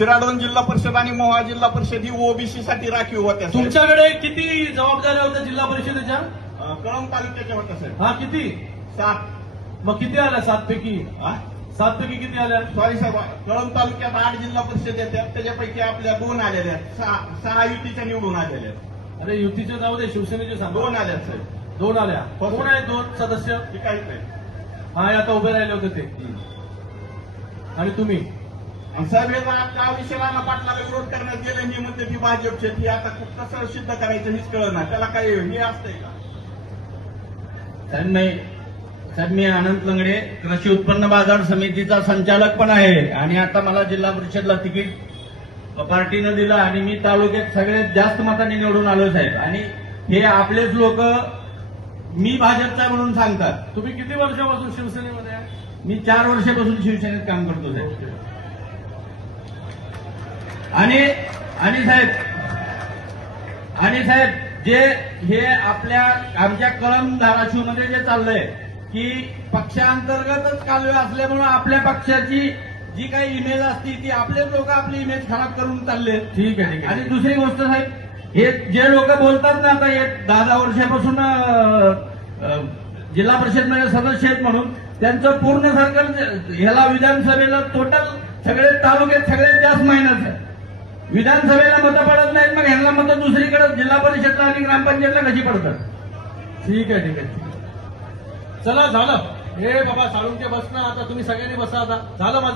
शिराडोन जिल्हा परिषद आणि मोहा जिल्हा परिषद ही ओबीसी साठी राखीव होत्या साहेब. तुमच्याकडे किती जबाबदाऱ्या होत्या जिल्हा परिषदेच्या? कळंब तालुक्याच्या होत्या साहेब. हा, किती? 7. मग किती आल्या? 7 पैकी? हा? 7 पैकी किती आल्या? सॉरी साहेब, कळंब तालुक्यात 8 जिल्हा परिषद येतात, त्याच्यापैकी आपल्या 2 आलेल्या आहेत. 6 युतीच्या निवडून आलेल्या आहेत. अरे युतीचे जाऊ दे, शिवसेनेचे सांग. 2 आल्यात साहेब. 2 आल्या. हो, कोण आहेत 2 सदस्य? हे काहीच नाही. हा, आता उभे राहिले होते ते. आणि तुम्ही? आणि साहेब हे का विषय राणा पाटलाला विरोध करण्यात गेले, ही म्हणते ती भाजपचे, ती आता कसं सिद्ध करायचं हेच कळलं ना. त्याला काही हे असतंय का? साहेब नाही साहेब, मी आनंद लंगडे, कृषी उत्पन्न बाजार समितीचा संचालक पण आहे आणि आता मला जिल्हा परिषदला तिकीट पार्टीनं दिलं आणि मी तालुक्यात सगळ्यात जास्त मतांनी निवडून आलो साहेब. आणि हे आपलेच लोक मी भाजपचा म्हणून सांगतात. तुम्ही किती वर्षापासून शिवसेनेमध्ये आहे? मी 4 वर्षापासून शिवसेनेत काम करतो साहेब. आणि साहेब जे हे आमच्या कळंब धाराशिवमध्ये जे चाललंय की पक्षांतर्गतच कालवे असल्यामुळे आपल्या पक्षाची जी काही इमेज असती ती आपलेच लोक आपली इमेज खराब करून चालले. ठीक आहे, ठीक आहे. आणि दुसरी गोष्ट साहेब, हे जे लोक बोलतात ना आता हे 10 वर्षापासून जिल्हा परिषदमध्ये सदस्य आहेत म्हणून, त्यांचं पूर्ण सर्कल ह्याला विधानसभेला टोटल सगळे तालुक्यात सगळ्यात जास्त मायनस आहे. विधानसभेला मतं पडत नाहीत, मग ह्यांना मतं दुसरीकडे जिल्हा परिषदला आणि ग्रामपंचायतला कशी पडतात? ठीक आहे, ठीक आहे. चला, झालं. हे बाबा साळुंके बस ना, आता तुम्ही सगळ्यांनी बसा. आता झालं माझं.